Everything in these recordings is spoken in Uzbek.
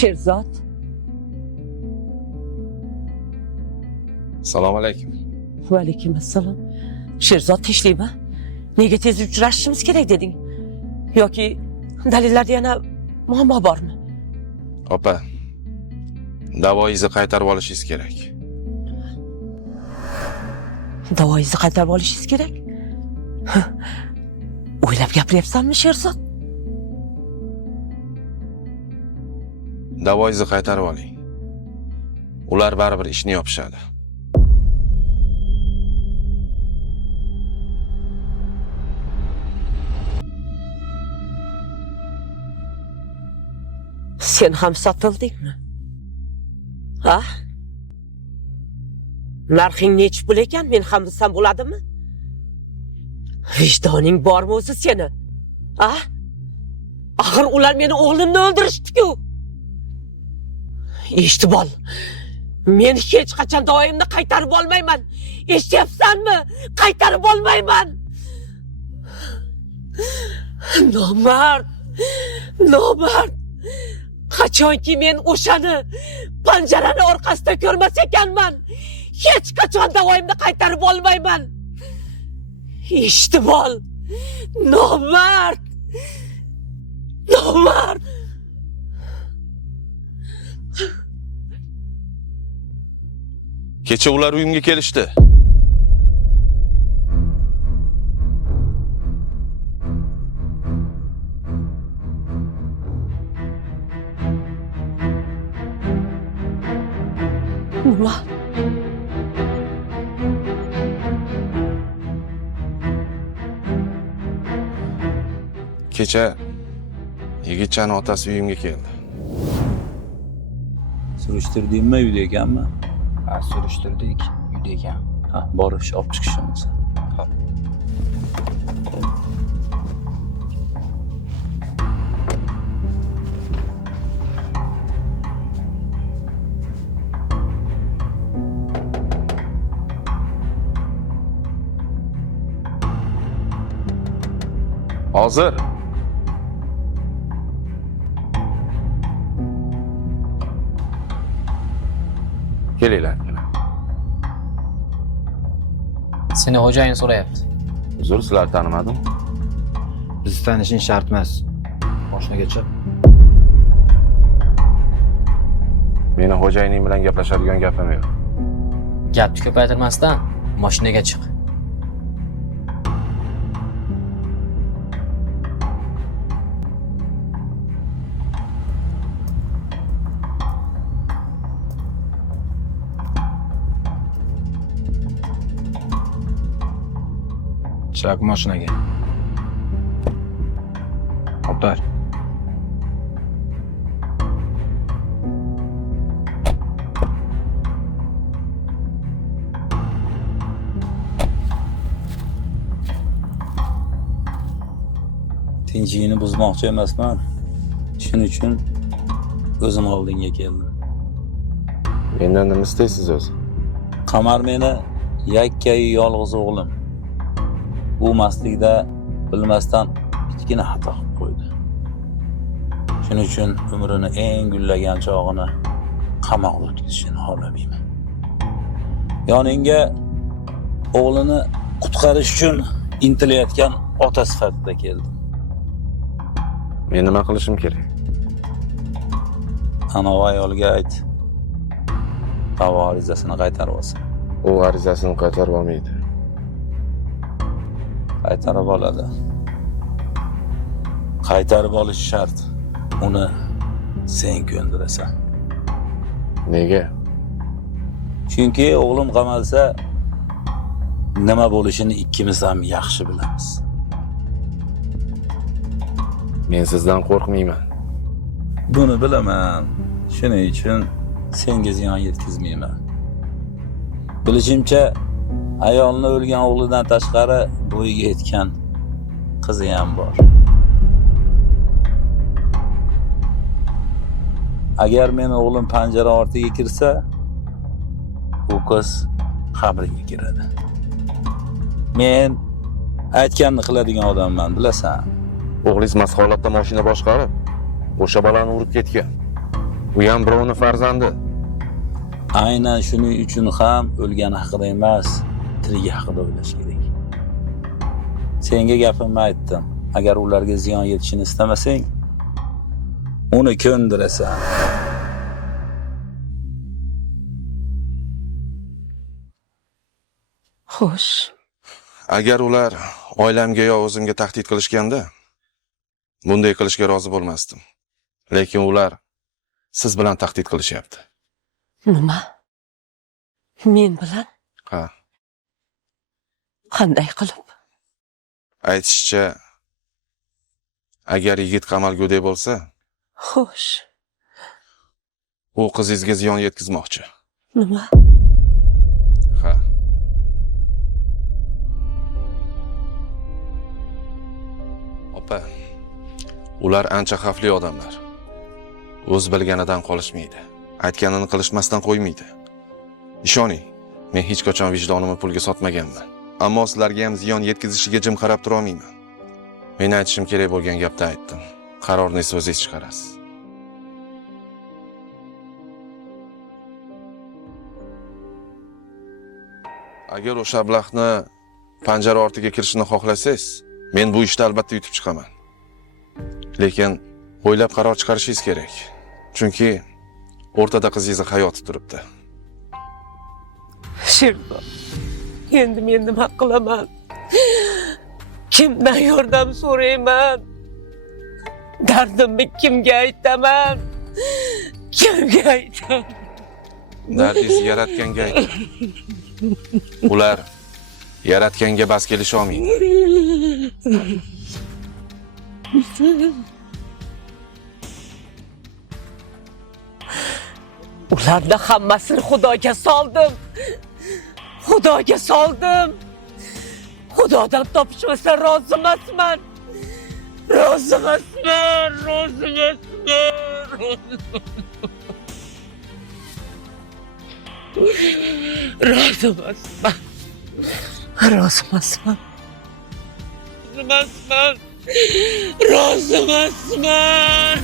Sherzod. Assalomu alaykum. Va alaykum assalom. Sherzod tinchlikmi? Nega tez uchrashishimiz kerak deding? Yoki dalillarda yana muammo bormi? Opa, davoingizni qaytarib olishingiz kerak. Davoingizni qaytarib olishingiz kerak? O'ylab gapiryapsanmi, Sherzod? Davoingizni qaytarib oling. Ular baribir ishni yopishadi. Sen ham sotildingmi? Ha? Narxing nechta pul ekan, men ham bilsam bo'ladimi? Vijdoning bormi o'zi seni? Ha? Axir ular meni o'g'limni o'ldirishdi-ku. Eshitib ol. Men hech qachon doimni qaytarib olmayman. Eshityapsanmi? Qaytarib olmayman. Nomard. Nomard. Qachonki men o'shani panjarani orqasida ko'rmas ekanman, hech qachon davoimni qaytarib olmayman. Eshitib ol. Nomard. Nomard. Kecha ular uyimga kelishdi. Nima? Kecha yigitchani otasi uyimga keldi. Surishtirdingmi, uyda ekanmi? Ha, surishtirdik, uyda ekan. Ha, borib olib chiqishimiz. Xo'p. Hozir kelinglar. Seni xo'jayin so'rayapti. Uzr, sizlar tanimadim. Bizni tanishing shart emas. Mashinaga chiq. Meni xo'jayining bilan gaplashadigan gapim yo'q. Gapni ko'paytirmasdan mashinaga chiq. Chiq mashinaga. O'tir. Tinchligini buzmoqchi emasman. Shuning uchun o'zim oldinga keldim. Mendan nima istaysiz o'zi? Qamar meni yakkayu yolg'iz o'g'lim. Bu maslikda bilmasdan kichkina xato qilib qo'ydi. Shuning uchun umrini eng gullagan chog'ini qamoqda o'tkazishini xohlamayman. Yoningga o'g'lini qutqarish uchun intilayotgan ota sifatida keldim. Men nima qilishim kerak? Ana ayolga ayt. Da'vo arizasini qaytarib olsin. U arizasini qaytarib olmaydi. Qaytarib oladi. Qaytarib olish shart. Uni sen ko'ndirasan. Nega? Chunki o'g'lim qamalsa nima bo'lishini ikkimiz ham yaxshi bilamiz. Men sizdan qo'rqmayman. Buni bilaman. Shuning uchun senga ziyon yetkazmayman. Bilishimcha ayolni o'lgan o'g'lidan tashqari bo'yiga yetgan qizi ham bor. Agar meni o'g'lim panjara ortiga kirsa, u qiz qabrga kiradi. Men aytganni qiladigan odamman, bilasan. O'g'lingiz mast holatda mashina boshqarib, o'sha bolani urib ketgan. U ham birovni farzandi. Aynan shuning uchun ham o'lgani haqida emas, tirigi haqida o'ylash kerak. Senga gapimni aytdim. Agar ularga ziyon yetishini istamasang, uni ko'ndirasan. Xo'sh. Agar ular oilamga yo o'zimga tahdid qilishganda, bunday qilishga rozi bo'lmasdim. Lekin ular siz bilan tahdid qilishyapti. Nima? Men bilan Ha, qanday qilib? aytishicha, agar yigit qamalguday bo'lsa, Xo'sh. u qizingizga ziyon yetkazmoqchi. Nima? Ha. Opa, ular ancha xavfli odamlar. O'z bilganidan qolishmaydi. Aytganini qilishmasdan qo'ymaydi. Ishoning, men hech qachon vijdonimni pulga sotmaganman. Ammo sizlarga ham ziyon yetkazishiga jim qarab tura olmayman. Men aytishim kerak bo'lgan gapni aytdim. Qarorni esa o'zingiz chiqarasiz. Agar o'sha ablahni panjara ortiga kirishini xohlasangiz, men bu ishda albatta yutib chiqaman. Lekin o'ylab qaror chiqarishingiz kerak. Chunki o'rtada qizingiz hayoti turibdi. Sherzod. Endi men nima qilaman? Kimdan yordam so'rayman? Dardimni kimga aytaman? Kimga aytaman? Dardingizni yaratganga ayting. Ular yaratganga bas kelisha olmaydi. Ularni hammasini Xudoga soldim. Xudoga soldim. Xudodan topishmasa rozi emasman. Rozi emasman. Rozi emasman. Rozi emasman. Rozi emasman.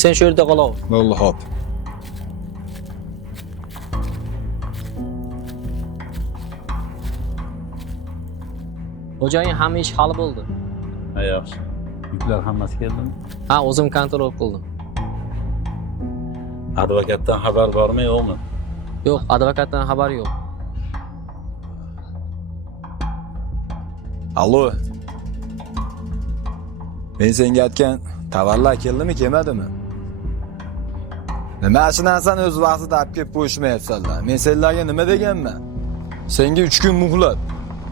Sen shu yerda qolav. Bo'ldi, hop. Xo'jayin hamma ish hal bo'ldi. Ha, yaxshi. Yuklar hammasi keldimi? Ha, o'zim kontrol qildim. Advokatdan xabar bormi, yo'qmi? Yo'q, advokatdan xabar yo'q. Allo. Men senga aytgan tovarlar keldimi, kelmadimi? Nima shu narsani o'z vaqtida olib kelib qo'yishmayapsanlar? Men senlarga nima deganman? Senga 3 kun muhlat.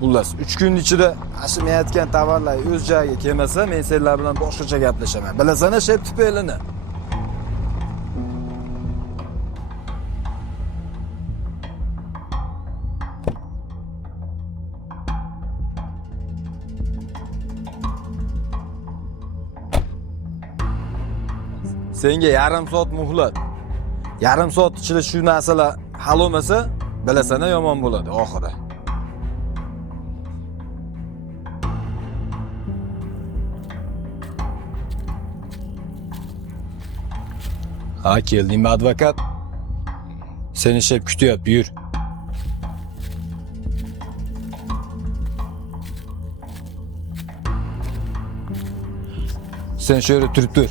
Xullas, 3 kun ichida shu men aytgan tovarlar o'z joyiga kelmasa, men senlar bilan boshqacha gaplashaman. Bilasana, shep tupelini. Senga yarim soat muhlat. Yarim soat ichida shu narsalar hal bo'lmasa, bilasana yomon bo'ladi oxiri. Ha, keldingmi advokat? Seni shep kutyapti, yur. Sen şöyle turib tur.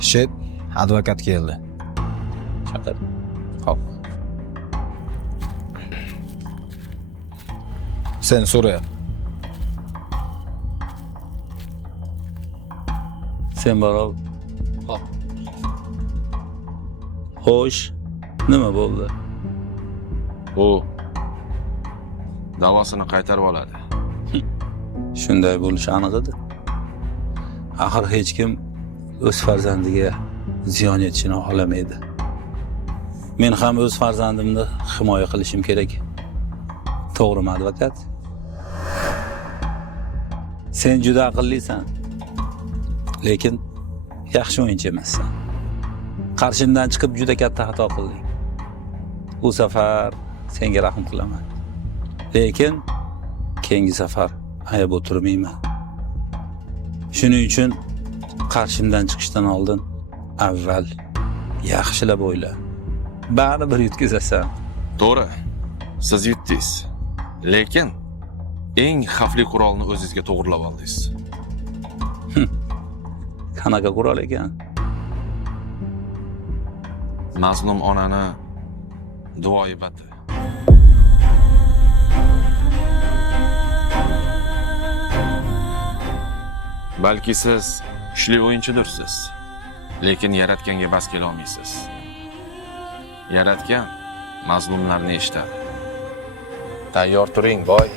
Shet, advokat keldi. Chaqir. Hop. Sen so'rayapti. Sen borov Hop. Xo'sh, nima bo'ldi? U davosini qaytarib oladi. Shunday bo'lishi aniq edi. Axir hech kim o'z farzandiga ziyon yetishini xohlamaydi. Men ham o'z farzandimni himoya qilishim kerak. To'g'rimi, advokat? Sen juda aqllisan. Lekin yaxshi o'yinchi emassan. Qarshimdan chiqib juda katta xato qilding. Bu safar senga rahm qilaman. Lekin keyingi safar ayab o'tirmayman. Shuning uchun qarshimdan chiqishdan oldin avval yaxshilab o'yla. Baribir yutkazasan. To'g'ri. Siz yutdingiz. Lekin eng xavfli qurolni o'zingizga to'g'rilab oldingiz. Qanaqa qurol ekan? Mazlum onani duoibati. Balki siz kuchli o'yinchidirsiz, lekin yaratganga bas kela olmaysiz. Yaratgan mazlumlarni eshitadi. Tayyor turing, boy.